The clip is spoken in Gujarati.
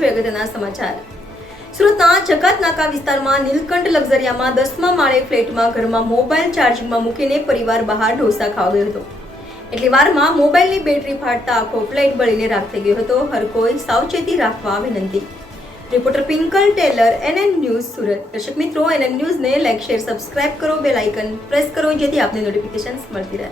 જોઈએ અગત્યના સમાચાર। સુરતના જકાતનાકા વિસ્તારમાં નીલકંઠ લક્ઝરિયામાં 10મા માળે ફ્લેટમાં ઘરમાં મોબાઈલ ચાર્જિંગમાં મૂકીને પરિવાર બહાર ઢોસા ખાવા ગયો હતો। એટલી વારમાં મોબાઈલની બેટરી ફાટતા આખો ફ્લેટ બળીને રાખ થઈ ગયો હતો। હર કોઈ સાવચેતી રાખવા વિનંતી। Reporter Pinkal Taylor, NN news Surat. દર્શક મિત્રો, NN ન્યૂઝને લાઈક, શેર, સબસ્ક્રાઇબ કરો, બેલ આઇકન પ્રેસ કરો જેથી આપને નોટિફિકેશન્સ મળતી રહે।